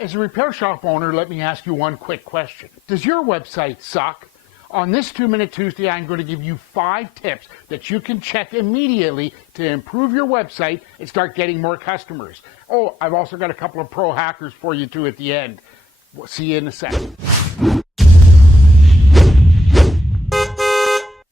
As a repair shop owner, let me ask you one quick question. Does your website suck? On this 2-Minute Tuesday, I'm going to give you 5 tips that you can check immediately to improve your website and start getting more customers. Oh, I've also got a couple of pro hackers for you too at the end. We'll see you in a second.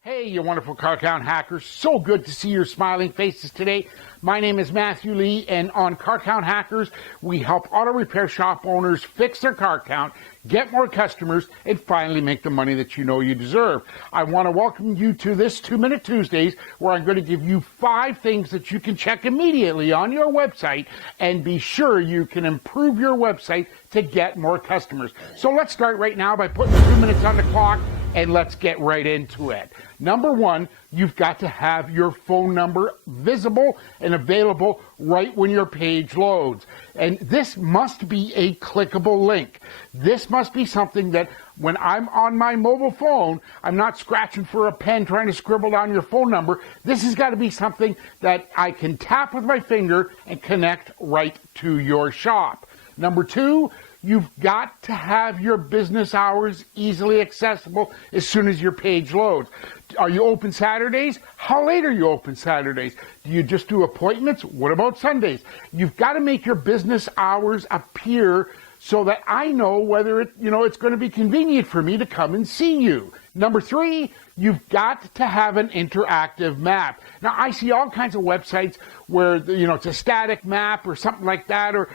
Hey, you wonderful car count hackers. So good to see your smiling faces today. My name is Matthew Lee, and on Car Count Hackers, we help auto repair shop owners fix their car count, get more customers, and finally make the money that you know you deserve. I want to welcome you to this 2-Minute Tuesdays, where I'm going to give you 5 things that you can check immediately on your website and be sure you can improve your website to get more customers. So let's start right now by putting 2 minutes on the clock, and let's get right into it. Number 1, you've got to have your phone number visible and available right when your page loads. And this must be a clickable link. This must be something that when I'm on my mobile phone, I'm not scratching for a pen trying to scribble down your phone number. This has got to be something that I can tap with my finger and connect right to your shop. Number 2, you've got to have your business hours easily accessible as soon as your page loads. Are you open Saturdays? How late are you open Saturdays? Do you just do appointments? What about Sundays? You've got to make your business hours appear so that I know whether it's going to be convenient for me to come and see you. Number 3, you've got to have an interactive map. Now, I see all kinds of websites where, it's a static map or something like that, or,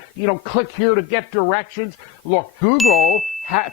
click here to get directions. Look, Google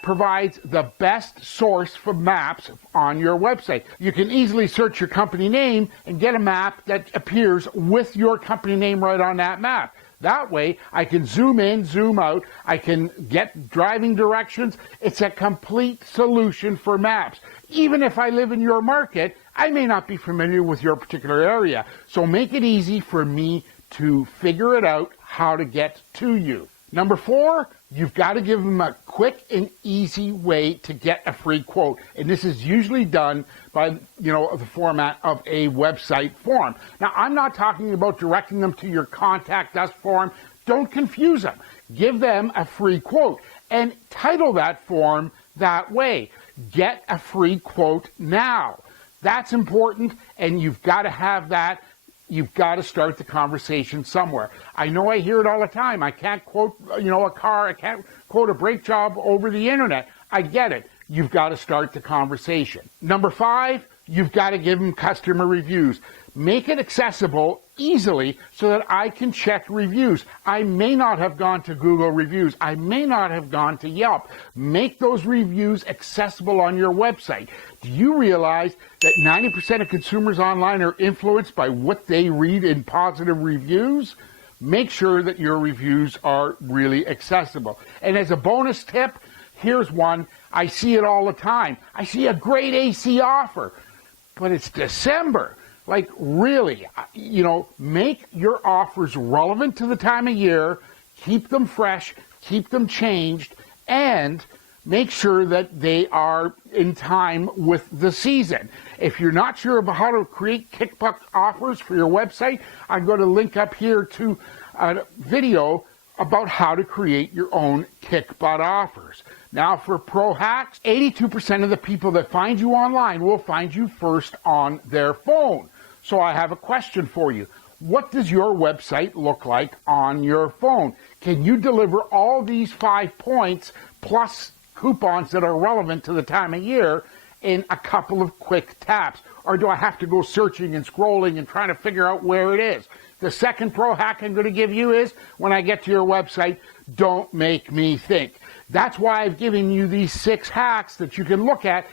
provides the best source for maps on your website. You can easily search your company name and get a map that appears with your company name right on that map. That way, I can zoom in, zoom out, I can get driving directions. It's a complete solution for maps. Even if I live in your market, I may not be familiar with your particular area. So make it easy for me to figure it out how to get to you. Number 4, you've got to give them a quick and easy way to get a free quote. And this is usually done by, the format of a website form. Now, I'm not talking about directing them to your Contact Us form. Don't confuse them. Give them a free quote and title that form that way. Get a free quote now. That's important, and you've got to have that. You've got to start the conversation somewhere. I know I hear it all the time. I can't quote, a car. I can't quote a brake job over the internet. I get it. You've got to start the conversation. Number 5, you've got to give them customer reviews. Make it accessible easily so that I can check reviews. I may not have gone to Google reviews. I may not have gone to Yelp. Make those reviews accessible on your website. Do you realize that 90% of consumers online are influenced by what they read in positive reviews? Make sure that your reviews are really accessible. And as a bonus tip, here's one. I see it all the time. I see a great AC offer, but it's December. Like, really, make your offers relevant to the time of year, keep them fresh, keep them changed, and make sure that they are in time with the season. If you're not sure about how to create kickbutt offers for your website, I'm going to link up here to a video about how to create your own kickbutt offers. Now, for pro hacks, 82% of the people that find you online will find you first on their phone. So I have a question for you. What does your website look like on your phone? Can you deliver all these 5 points plus coupons that are relevant to the time of year in a couple of quick taps? Or do I have to go searching and scrolling and trying to figure out where it is? The second pro hack I'm going to give you is, when I get to your website, don't make me think. That's why I've given you these 6 hacks that you can look at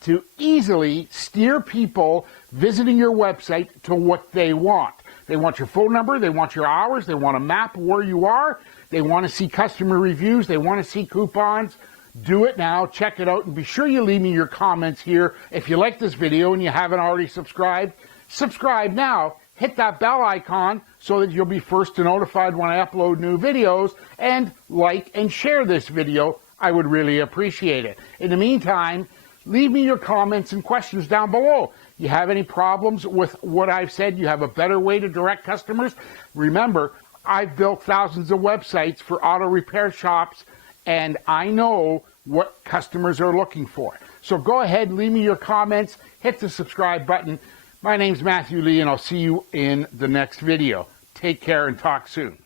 to easily steer people visiting your website to what they want. They want your phone number, they want your hours, they want a map of where you are, they want to see customer reviews, they want to see coupons. Do it now, check it out, and be sure you leave me your comments here. If you like this video and you haven't already subscribed, subscribe now. Hit that bell icon so that you'll be first to notified when I upload new videos, and like and share this video. I would really appreciate it. In the meantime, leave me your comments and questions down below. You have any problems with what I've said? You have a better way to direct customers? Remember, I've built thousands of websites for auto repair shops, and I know what customers are looking for. So go ahead, leave me your comments, hit the subscribe button. My name's Matthew Lee, and I'll see you in the next video. Take care and talk soon.